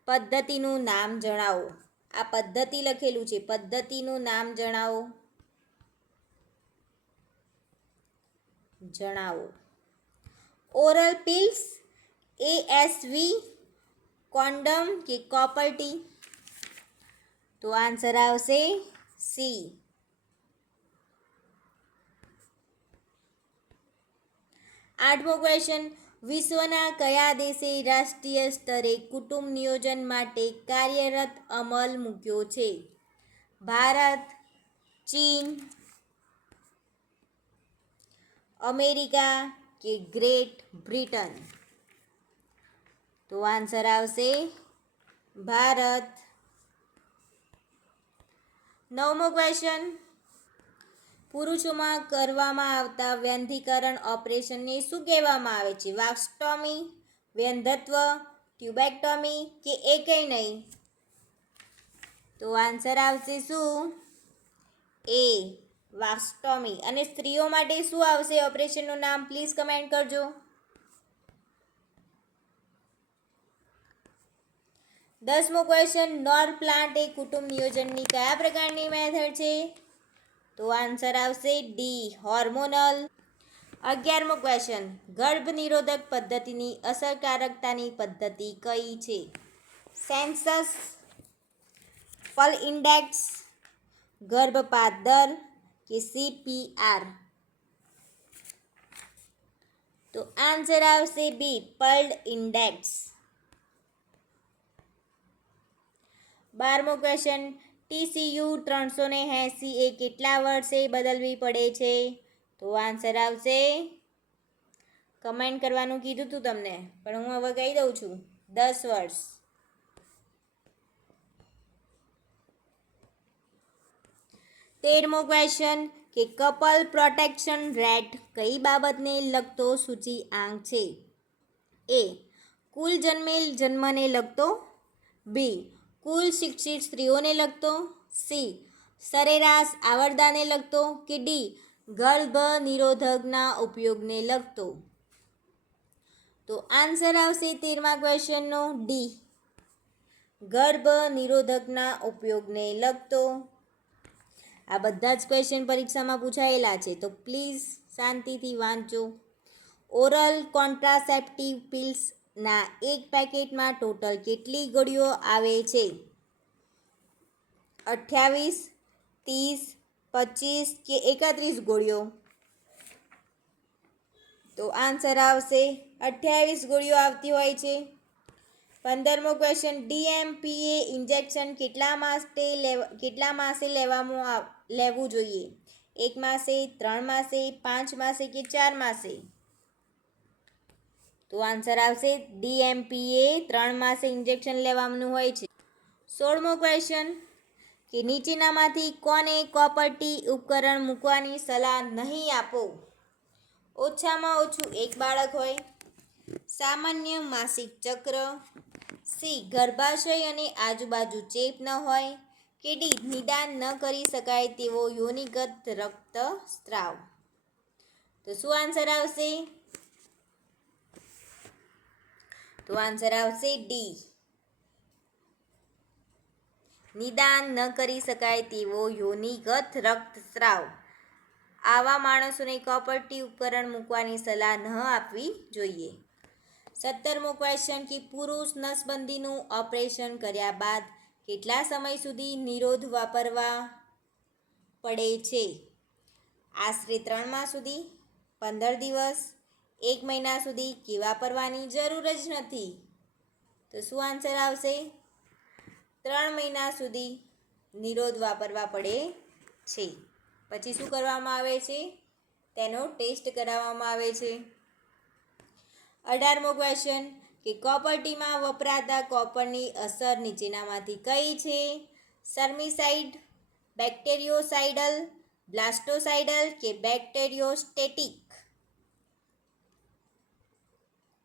પદ્ધતિનું નામ જણાવો. આ પદ્ધતિ લખેલું છે, પદ્ધતિનું નામ જણાવો. ઓરલ પિલ્સ, એએસવી, કોન્ડમ કે કોપર ટી. તો આન્સર આવશે સી. 8મો ક્વેશ્ચન વિશ્વના કયા દેશે રાષ્ટ્રીય સ્તરે કુટુંબ નિયોજન માટે કાર્યરત અમલ મૂક્યો છે? ભારત, ચીન, અમેરિકા કે ગ્રેટ બ્રિટન. તો આન્સર આવશે ભારત. 9મો ક્વેશ્ચન પુરુષોમાં કરવામાં આવતા વ્યંધીકરણ ઓપરેશનને શું કહેવામાં આવે છે? વાસ્ક્ટોમી, વ્યંધત્વ, ટ્યુબેક્ટોમી કે એકેય નહીં. તો આન્સર આવશે શું? એ, વાસ્ક્ટોમી. અને સ્ત્રીઓ માટે શું આવશે ઓપરેશનનું નામ? પ્લીઝ કમેન્ટ કરજો. 10મો ક્વેશ્ચન નોર પ્લાન્ટ એ કુટુંબ નિયોજનની કયા પ્રકારની મેથડ છે? તો આન્સર આવશે ડી, હોર્મોનલ. 11મો ક્વેશ્ચન ગર્ભ નિરોધક પદ્ધતિની અસરકારકતાની પદ્ધતિ કઈ છે? સેન્સસ, પલ ઇન્ડેક્સ, ગર્ભપાત દર કે CPR. તો આન્સર આવશે બી, પલ્ડ ઇન્ડેક્સ. 12મો ક્વેશ્ચન TCU 380 એ કેટલા વર્ષે બદલવી પડે છે? તો આન્સર આવશે, કમેન્ટ કરવાનું કીધું હતું તમને, પણ હું હવે કહી દઉં છું, 10 વર્ષ. 13મો ક્વેશ્ચન કે કપલ પ્રોટેક્શન રેટ કઈ બાબતને લગતો સૂચિઆંક છે? એ, કુલ જન્મેલ જન્મને લગતો. બી, કુલ શિક્ષિત સ્ત્રીઓને લગતો. સી, સરેરાશ આવરદાને લગતો કે ડી, ગર્ભ નિરોધકના ઉપયોગને લગતો. તો આન્સર આવશે 13મા ક્વેશ્ચનનો ડી, ગર્ભ નિરોધકના ઉપયોગને લગતો. આ બધા જ ક્વેશ્ચન પરીક્ષામાં પૂછાયેલા છે, તો પ્લીઝ શાંતિથી વાંચો. ઓરલ કોન્ટ્રાસેપ્ટિવ પિલ્સના એક પેકેટમાં ટોટલ કેટલી ગોળીઓ આવે છે? 28, 30, 25 કે 31 ગોળીઓ. તો આન્સર આવશે 28 ગોળીઓ આવતી હોય છે. 15મો ક્વેશ્ચન DMPA ઇન્જેક્શન કેટલા માસે લેવું જોઈએ? 1 માસે, 3 માસે, 5 માસે કે 4 માસે? તો આન્સર આવશે DMPA 3 માસે ઇન્જેક્શન લેવાનું હોય છે. 16મો ક્વેશ્ચન કે નીચેનામાંથી કોને કોપર ટી ઉપકરણ મૂકવાની સલાહ નહીં આપો? ઓછામાં ઓછું એક બાળક હોય, સામાન્ય માસિક ચક્ર, સી, ગર્ભાશય અને આજુબાજુ ચેપ ન હોય કે ડી, નિદાન ન કરી શકાય તેવો યોનિગત રક્તસ્રાવ. તો શું આન્સર આવશે? તો આન્સર આવશે ડી, નિદાન ન કરી શકાય તેવો યોનિગત રક્તસ્રાવ. આવા માણસોને કોપર ટી ઉપકરણ મૂકવાની સલાહ ન આપવી જોઈએ. 17મો ક્વેશ્ચન કે પુરુષ નસબંધીનું ઓપરેશન કર્યા બાદ કેટલા સમય સુધી નિરોધ વાપરવા પડે છે? આશરે 3 માસ સુધી, 15 દિવસ, 1 મહિના સુધી કે વાપરવાની જરૂર જ નથી. તો શું આન્સર આવશે? 3 મહિના સુધી નિરોધ વાપરવા પડે છે. પછી શું કરવામાં આવે છે? તેનો ટેસ્ટ કરાવવામાં આવે છે. 18મો ક્વેશ્ચન કે કોપર ટીમાં વપરાતા કોપરની અસર નીચેનામાંથી કઈ છે? સર્મિસાઇડ, બેક્ટેરિયોસાઇડલ, બ્લાસ્ટોસાઇડલ કે બેક્ટેરિયોસ્ટેટિક?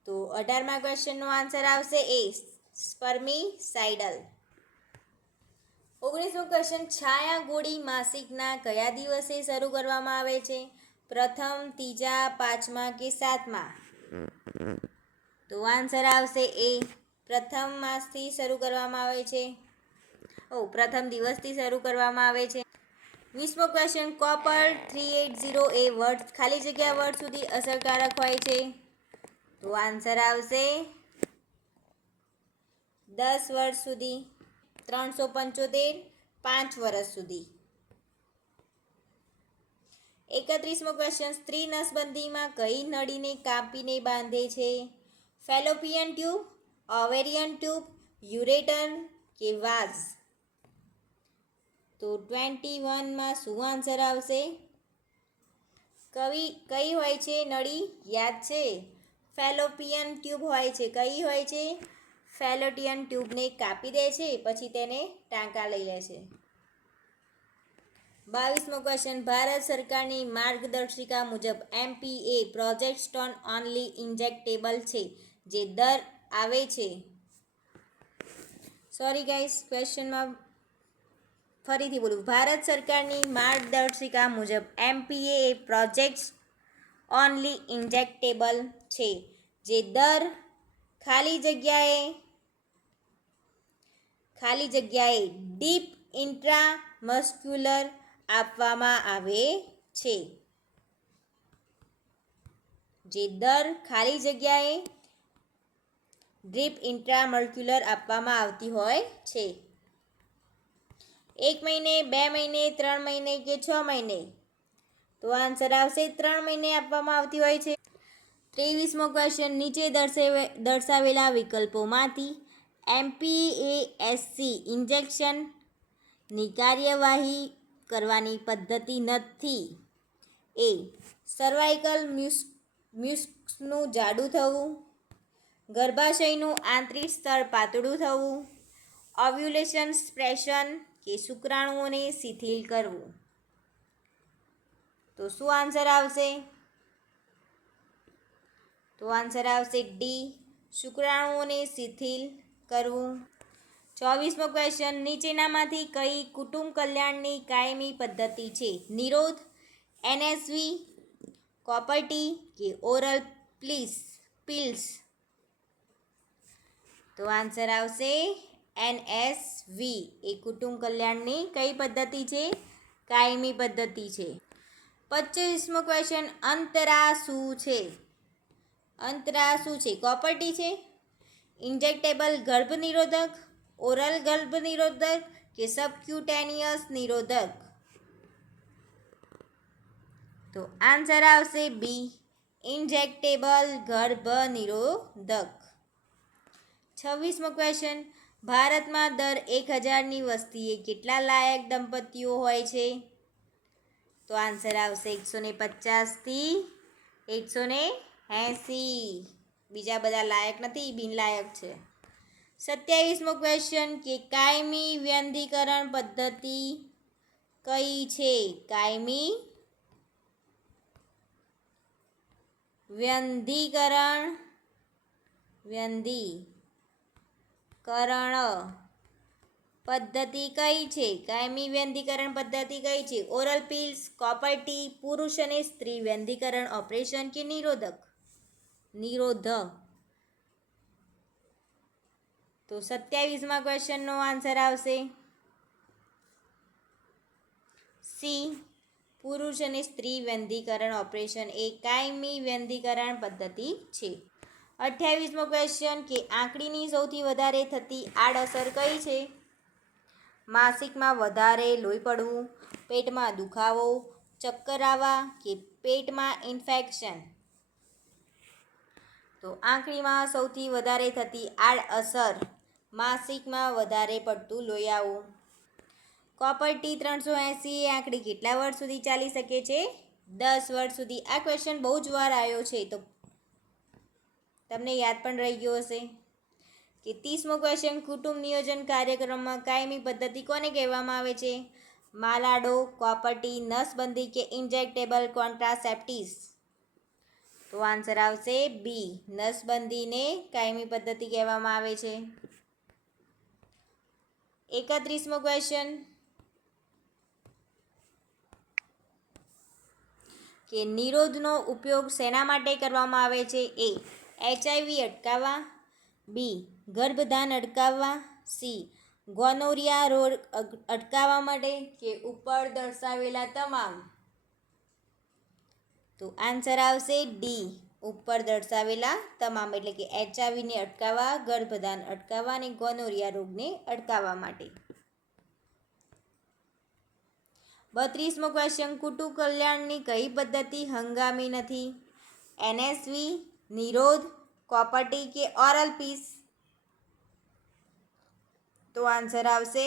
તો 18મા ક્વેશ્ચનનો આન્સર આવશે એ, સ્પર્મિસાઇડલ. 19મો ક્વેશ્ચન, છાયા ગોળી માસિકના કયા દિવસે શરૂ કરવામાં આવે છે? પ્રથમ, ત્રીજા, પાંચમા કે સાતમા? તો આન્સર આવશે એ, પ્રથમ માસથી શરૂ કરવામાં આવે છે. પ્રથમ દિવસથી શરૂ કરવામાં આવે છે. 20મો ક્વેશ્ચન, કોપર 380 એ વર્ષ ખાલી જગ્યા વર્ષ સુધી અસરકારક હોય છે? તો આન્સર આવશે 10 વર્ષ સુધી. 375 5 વર્ષ સુધી. 31મો ક્વેશ્ચન, સ્ત્રી નસબંધીમાં કઈ નળીને કાપીને બાંધે છે? Fallopian tube, ovarian tube, ureter કે વાઝ? તો 21માં શું આન્સર આવશે? કઈ હોય છે નળી? યાદ છે, ફેલોપિયન ટ્યુબ હોય છે. કઈ હોય છે? ફેલોપિયન ટ્યુબને કાપી દે છે, પછી તેને ટાંકા લઈ લે છે. 22મો ક્વેશ્ચન, ભારત સરકારની માર્ગદર્શિકા મુજબ MPA પ્રોજેસ્ટેરોન ઓનલી ઇન્જેક્ટેબલ છે જે દર આવે છે? સોરી ગાઈસ, ક્વેશ્ચનમાં ફરીથી બોલું. ભારત સરકારની માર્ગદર્શિકા મુજબ MPA એ પ્રોજેક્ટ ઓનલી ઇન્જેક્ટેબલ છે જે દર ખાલી જગ્યાએ ડીપ ઇન્ટ્રામસ્ક્યુલર આપવામાં આવે છે. જે દર ખાલી જગ્યાએ ડ્રીપ ઇન્ટ્રામસ્ક્યુલર આપવામાં આવતી હોય છે. 1 મહિને, 2 મહિને, 3 મહિને કે 6 મહિને? તો આન્સર આવશે 3 મહિને આપવામાં આવતી હોય છે. 23મો ક્વેશ્ચન, નીચે દર્શાવેલા વિકલ્પોમાંથી MPASC ઇન્જેક્શનની કાર્યવાહી કરવાની પદ્ધતિ નથી? એ, સર્વાઇકલ મ્યુકસનું જાડું થવું, ગર્ભાશયનું આંતરિક સ્તર પાતળું થવું, ઓવ્યુલેશન સપ્રેશન કે શુક્રાણુઓને શિથિલ કરવું? તો શું આન્સર આવશે? તો આન્સર આવશે ડી, શુક્રાણુઓને શિથિલ કરવું. 24મો ક્વેશ્ચન, નીચેનામાંથી કઈ કુટુંબ કલ્યાણની કાયમી પદ્ધતિ છે? નિરોધ, NSV, કોપર ટી કે ઓરલ પિલ્સ? તો આન્સર આવશે NSV એ કુટુંબ કલ્યાણની કઈ પદ્ધતિ છે? કાયમી પદ્ધતિ છે. 25મો ક્વેશ્ચન, અંતરા શું છે? અંતરા શું છે? કોપર ટી છે, ઇન્જેક્ટેબલ ગર્ભ નિરોધક, ઓરલ ગર્ભ નિરોધક કે સબક્યુટેનિયસ નિરોધક? તો આન્સર આવશે બી, ઇન્જેક્ટેબલ ગર્ભ નિરોધક. 26મો ક્વેશ્ચન, ભારતમાં દર 1000ની વસ્તીએ કેટલા લાયક દંપતીઓ હોય છે? તો આન્સર આવશે 150 થી 180. બીજા બધા લાયક નથી, બિનલાયક છે. 27મો ક્વેશ્ચન, કે કાયમી વ્યંધીકરણ પદ્ધતિ કઈ છે? કાયમી વ્યંધીકરણ પદ્ધતિ કઈ છે? કાયમી વ્યંધીકરણ પદ્ધતિ કઈ છે? ઓરલ પિલ્સ, કોપર ટી, પુરુષ અને સ્ત્રી વ્યંધીકરણ ઓપરેશન કે નિરોધ? તો 27મા ક્વેશ્ચનનો આન્સર આવશે સી, પુરુષ અને સ્ત્રી વ્યંધીકરણ ઓપરેશન એ કાયમી વ્યંધીકરણ પદ્ધતિ છે. 28મો ક્વેશ્ચન, કે આંખડીની સૌથી વધારે થતી આડઅસર કઈ છે? માસિકમાં વધારે લોહી પડવું, પેટમાં દુખાવો, ચક્કર આવવા કે પેટમાં ઇન્ફેક્શન? તો આંખડીમાં સૌથી વધારે થતી આડઅસર માસિકમાં વધારે પડતું લોહી આવવું. કોપર ટી 380 એ આંખડી કેટલા વર્ષ સુધી ચાલી શકે છે? 10 વર્ષ સુધી. આ ક્વેશ્ચન બહુ જ વાર આવ્યો છે, તો તમને યાદ પણ રહી ગયો હશે. કે 30મો ક્વેશ્ચન, કુટુંબ નિયોજન કાર્યક્રમમાં કાયમી પદ્ધતિ કોને કહેવામાં આવે છે? માલાડો, કોપર ટી, નસબંધી કે ઇન્જેક્ટેબલ કોન્ટ્રાસેપ્ટિવ્સ? તો આન્સર આવશે બી, નસબંધીને કાયમી પદ્ધતિ કહેવામાં આવે છે. 31મો ક્વેશ્ચન કે નિરોધનો ઉપયોગ શેના માટે કરવામાં આવે છે? એ HIV અટકાવવા, બી ગર્ભધાન અટકાવવા, સી ગોનોરિયા રોગ અટકાવવા માટે, કે ઉપર દર્શાવેલા તમામ. તો આન્સર આવશે ડી, ઉપર દર્શાવેલા તમામ, એટલે કે HIVને અટકાવવા, ગર્ભધાન અટકાવવા અને ગોનોરિયા રોગને અટકાવવા માટે. 32મો ક્વેશ્ચન કુટુંબ કલ્યાણની કઈ પદ્ધતિ હંગામી નથી? NSV, નિરોધ, કોપર્ટી કે ઓરલ પીસ? તો આન્સર આવશે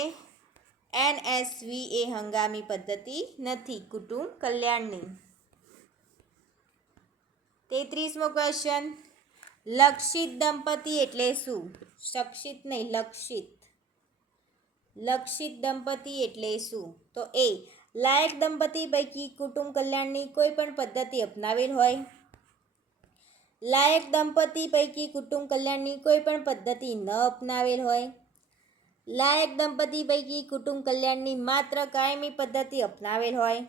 NSV એ હંગામી પદ્ધતિ નથી કુટુંબ કલ્યાણની. 33મો ક્વેશ્ચન લક્ષિત દંપતી એટલે શું? શિક્ષિત નહીં, લક્ષિત. લક્ષિત દંપતી એટલે શું? તો એ લાયક દંપતી પૈકી કુટુંબ કલ્યાણની કોઈ પણ પદ્ધતિ અપનાવેલ હોય, લાયક દંપતી પૈકી કુટુંબ કલ્યાણની કોઈ પણ પદ્ધતિ ન અપનાવેલ હોય, લાયક દંપતી પૈકી કુટુંબ કલ્યાણની માત્ર કાયમી પદ્ધતિ અપનાવેલ હોય,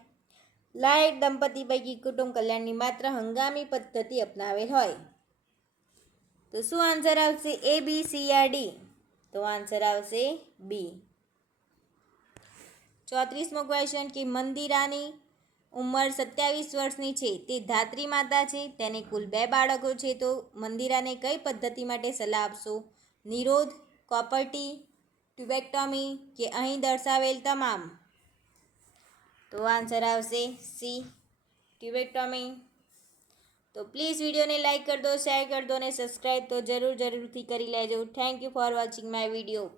લાયક દંપતી પૈકી કુટુંબ કલ્યાણની માત્ર હંગામી પદ્ધતિ અપનાવેલ હોય. તો શું આન્સર આવશે? એ, બી, સી યા ડી? તો આન્સર આવશે બી. 34મો ક્વેશ્ચન કે મંદિરાની ઉંમર 27 વર્ષની છે, તે ધાત્રી માતા છે, તેને કુલ 2 બાળકો છે, તો મંદિરાને કઈ પદ્ધતિ માટે સલાહ આપશો? નિરોધ, કોપર્ટી, ટ્યુબેક્ટોમી કે અહીં દર્શાવેલ તમામ? તો આન્સર આવશે સી, ટ્યુબેક્ટોમી. તો પ્લીઝ વિડીયોને લાઇક કરી દો, શેર કરી દો અને સબસ્ક્રાઈબ તો જરૂરથી કરી લેજો. Thank you for watching my video.